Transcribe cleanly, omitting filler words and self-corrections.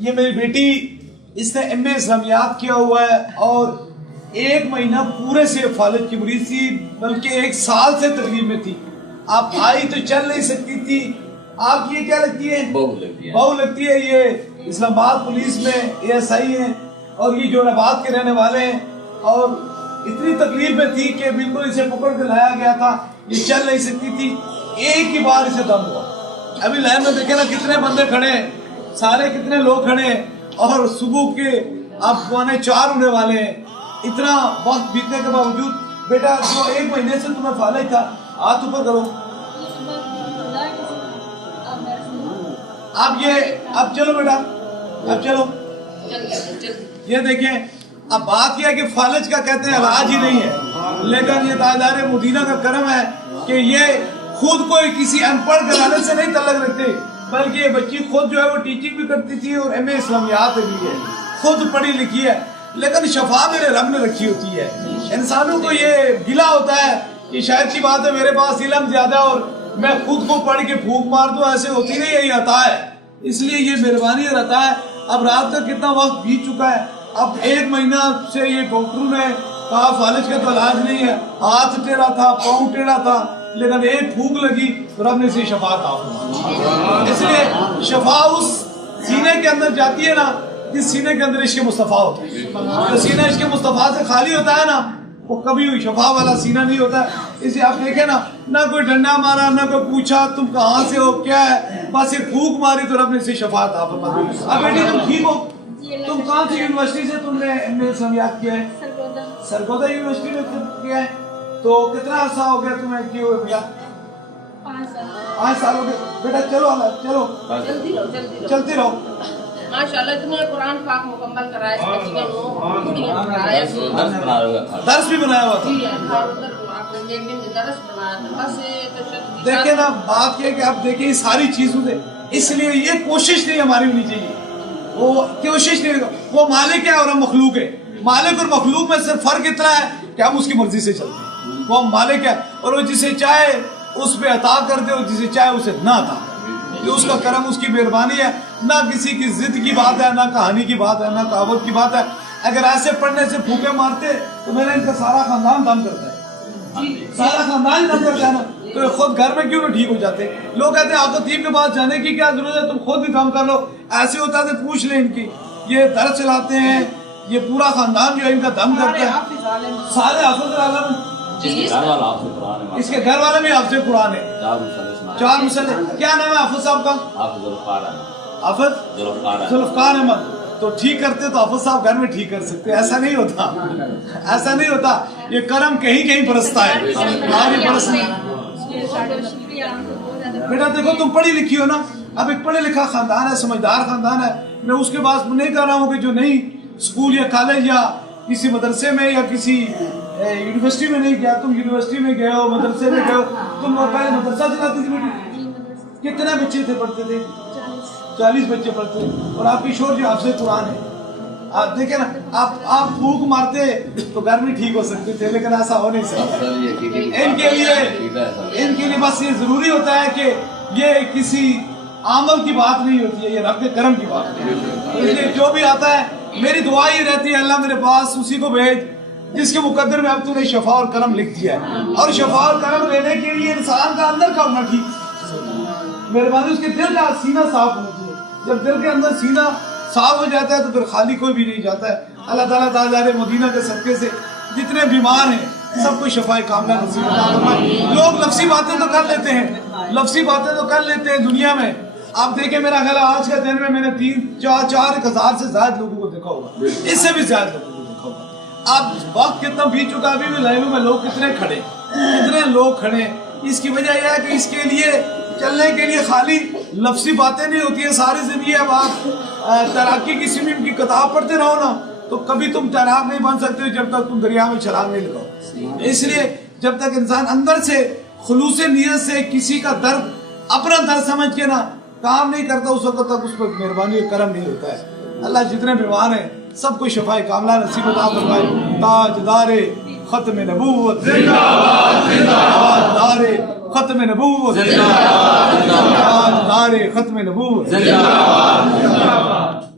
یہ میری بیٹی اس نے ایم اے اسلامیات کیا ہوا ہے اور 1 مہینہ پورے سے فالج کی مریض تھی، بلکہ 1 سال سے تکلیف میں تھی. آپ آئی تو چل نہیں سکتی تھی. آپ کی یہ کیا لگتی ہے؟ بہو لگتی ہے. یہ اسلام آباد پولیس میں ASI ہیں اور یہ جون آباد کے رہنے والے ہیں، اور اتنی تکلیف میں تھی کہ بالکل اسے پکڑ کے لایا گیا تھا. یہ چل نہیں سکتی تھی. ایک ہی بار اسے دم ہوا. ابھی لائن میں دیکھیں نا کتنے بندے کھڑے ہیں، سارے کتنے لوگ کھڑے ہیں، اور صبح کے اب 4 ہونے والے ہیں. اتنا وقت بیتنے کے باوجود بیٹا جو 1 مہینے سے تمہیں فالج تھا، ہاتھ اوپر کرو. اب چلو بیٹا، اب چلو. یہ دیکھیں، اب بات یہ ہے کہ فالج کا کہتے ہیں علاج ہی نہیں ہے، لیکن یہ تاجدار مدینہ کا کرم ہے کہ یہ خود کوئی کسی ان پڑھ گھرانے سے نہیں تعلق رکھتے، بلکہ یہ بچی خود جو ہے وہ ٹیچنگ بھی کرتی تھی اور ایم اے اسلامیات بھی ہے، خود پڑھی لکھی ہے. لیکن شفا میرے رب نے رکھی ہوتی ہے. انسانوں کو یہ گلہ ہوتا ہے کہ شاید کی بات ہے میرے پاس علم زیادہ اور میں خود کو پڑھ کے پھونک مار دوں، ایسے ہوتی نہیں. یہی عطا ہے، اس لیے یہ مہربانی اور عطا ہے. اب رات کا کتنا وقت بیت چکا ہے. اب 1 مہینہ سے یہ ڈاکٹروں نے کہا فالج کا تو علاج نہیں ہے. ہاتھ ٹیڑھا تھا، پاؤں ٹیڑھا تھا، لیکن ایک پھونک لگی تو رب نے اسے شفا عطا فرمائی. اس لیے شفا اس سینے کے اندر جاتی ہے نا جس سینے کے اندر عشق مصطفیٰ ہوتا ہے. جو سینہ عشق مصطفیٰ سے خالی ہوتا ہے نا، وہ کبھی شفا والا سینہ نہیں ہوتا ہے. اسے آپ دیکھیں نا، نہ کوئی ڈنڈا مارا، نہ کوئی پوچھا تم کہاں سے ہو، کیا ہے، بس ایک پھونک ماری تو رب نے اسے شفا عطا فرمائی. اب بیٹی تم ٹھیک ہو؟ تم کون سی یونیورسٹی سے تم نے ایم اے اسلامیات کیا ہے؟ سرگودا یونیورسٹی میں کیا ہے. تو کتنا عرصہ ہو گیا تمہیں کیے ہوئے بھیا؟ 5 سال ہو گئے. بیٹا چلو چلو چلتی رہو. ماشاءاللہ اتنا قرآن پاک مکمل کرایا اس بچی کا درس بھی بنایا ہوا تھا. دیکھیں نا، بات یہ کہ آپ دیکھیں یہ ساری چیزوں سے، اس لیے یہ کوشش نہیں ہماری ہونی چاہیے. وہ کوشش نہیں، وہ مالک ہے اور ہم مخلوق ہے. مالک اور مخلوق میں صرف فرق اتنا ہے کہ ہم اس کی مرضی سے چلتے ہیں. وہ مالک ہے اور وہ جسے چاہے اس پہ عطا کر دے اور جسے چاہے اسے نہ عطا. یہ اس کا کرم، اس کی مہربانی ہے. نہ کسی کی ضد کی بات ہے، نہ کہانی کی بات ہے، نہ کہاوت کی بات ہے. اگر ایسے پڑھنے سے پھوکے مارتے تو میرا ان کا سارا خاندان دم کرتا ہے. سارا خاندان دم کرتا ہے نا، تو خود گھر میں کیوں نہ ٹھیک ہو جاتے. لوگ کہتے ہیں آپ کو خطیب کے پاس جانے کی کیا ضرورت ہے، تم خود بھی دم کر لو. ایسے ہوتا ہے تو پوچھ لیں ان کی. یہ درس چلاتے ہیں، یہ پورا خاندان جو ہے ان کا دم کرتا ہے. سارے حافظ عالم، اس کے گھر والے بھی حافظ قرآن ہے. 4 مسلم. کیا نام ہے حافظ صاحب کا؟ حافظ ذوالفقار احمد. تو ٹھیک کرتے تو حافظ صاحب گھر میں ٹھیک کر سکتے. ایسا نہیں ہوتا، ایسا نہیں ہوتا. یہ کرم کہیں کہیں برستا ہے. بیٹا دیکھو تم پڑھی لکھی ہو نا، اب ایک پڑھے لکھا خاندان ہے، سمجھدار خاندان ہے. میں اس کے بعد نہیں کہہ رہا ہوں کہ جو نہیں اسکول یا کالج یا کسی مدرسے میں یا کسی یونیورسٹی میں نہیں گیا. تم یونیورسٹی میں گئے ہو، مدرسے میں گئے ہو. تم پہلے مدرسہ چلاتی تھی بیٹی؟ کتنے بچے تھے پڑھتے تھے؟ 40 بچے پڑھتے. اور آپ کی شور جو حافظ قرآن ہے. آپ دیکھیں نا، آپ پھونک مارتے تو گھر میں ٹھیک ہو سکتے تھے، لیکن ایسا ہو نہیں سکتا. ان کے لیے بس یہ ضروری ہوتا ہے کہ یہ کسی عمل کی بات نہیں ہوتی ہے، یہ رب کے کرم کی بات ہے. اس لیے جو بھی آتا ہے میری دعا ہی رہتی ہے اللہ میرے پاس اسی کو بھیج جس کے مقدر میں اب تو نے شفا اور کرم لکھ دیا ہے. اور شفا اور کرم لینے کے لیے انسان کا اندر کا ہونا ٹھیک، مہربانی اس کے دل کا سینہ صاف ہونا چاہیے. جب دل کے اندر سینہ صاف ہو جاتا ہے تو پھر خالی کوئی بھی نہیں جاتا ہے. اللہ تعالیٰ تاجدار مدینہ کے صدقے سے جتنے بیمار ہیں سب کو شفاء کاملہ نصیب عطا فرمائے. لوگ لفظی باتیں تو کر لیتے ہیں، لفظی باتیں تو کر لیتے ہیں دنیا میں. آپ دیکھیں میرا خیال ہے آج کے دن میں نے 3-4 ہزار سے زائد لوگوں کو دیکھا ہوگا، اس سے بھی زیادہ لوگوں کو دیکھا ہوگا. اب وقت کتنا بیت چکا، ابھی بھی لائنوں میں لوگ کتنے کھڑے، کتنے لوگ کھڑے. اس کی وجہ یہ ہے کہ اس کے لیے چلنے کے لیے خالی لفظی باتیں نہیں ہوتی ہیں ساری زندگی. اب آپ تیراکی کی سوئمنگ کی کتاب پڑھتے رہو نا تو کبھی تم تیراک نہیں بن سکتے جب تک تم دریا میں چھلانگ نہیں لگاؤ. اس لیے جب تک انسان اندر سے خلوص نیت سے کسی کا درد اپنا درد سمجھ کے نا کام نہیں کرتا، اس وقت تک اس پر مہربانی اور کرم نہیں ہوتا ہے. اللہ جتنے بیمار ہیں سب کو شفاء کاملہ نصیب عطا فرمائے. تاجدار ختم نبوت زندہ باد، تاجدار ختم نبوت زندہ باد، تاجدار ختم نبوت زندہ باد.